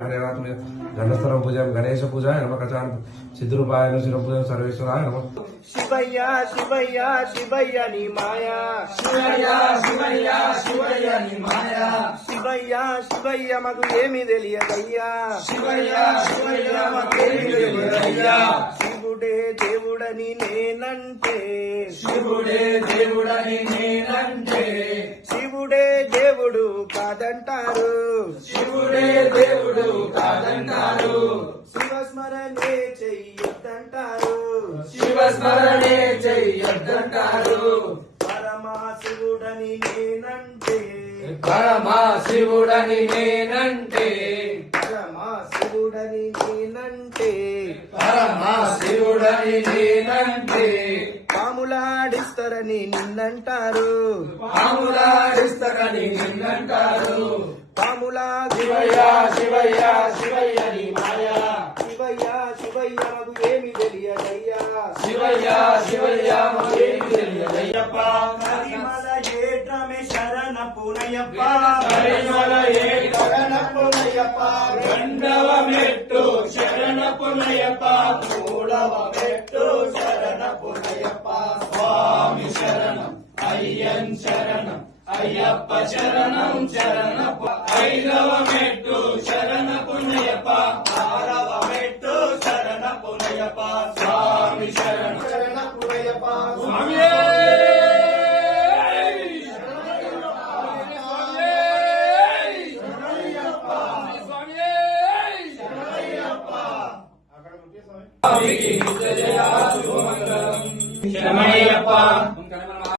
गणस्थल पूजा गणेश पूजा नमकचान सिद्धरूपाय शिव पूजा सर्वेश्वराय नम शिवయ్య శివయ్య శివయ్య నీ మాయా శివయ్య శివయ్య శివయ్య నీ మాయా శివయ్య శివయ్య మాకు ఏమి తెలియదయ్యా శివయ్య శివయ్య మాకేమి తెలియదయ్యా శివుడే దేవుడని నేనంటే శివుడే దేవుడని నేనంటే శివుడే దేవుడు కాదంటారు శివుడే దేవుడు కాదంటారు శివస్మరణే చెయ్యొద్దంటారు శివస్మరణే చెయ్యొద్దంటారు పరమశివుడని నేనంటే పరమశివుడని నేనంటే పరమశివుడని నేనంటే పరమశివుడని నేనంటే పాములాడిస్తారని నిన్నంటారు పాములాడిస్తారని నిన్నంటారు పాములా శివయ్య శివయ్య శివయ్య నీ మాయా శివయ్య శివయ్య మాకు ఏమి తెలియదయ్యా శివయ్య శివయ్య మాకేమి తెలియదయ్యప్ప కరిమల ఏట్రమే శరణ పునయప్ప కరిమల శరణ పునయప్ప గండవ మెట్టు శరణ పునయప్ప మూడవ మెట్టు శరణ పునయప్ప స్వామి శరణం అయ్యన్ శరణం అయ్యప్ప శరణం శరణప్ప ఐదవ మెట్టు శరణ పుణ్యప్ప ఆరవ మెట్టు శరణ పుణ్యప్ప స్వామి శరణ శరణ పుణ్యప్ప స్వామి శరణయ్యప్ప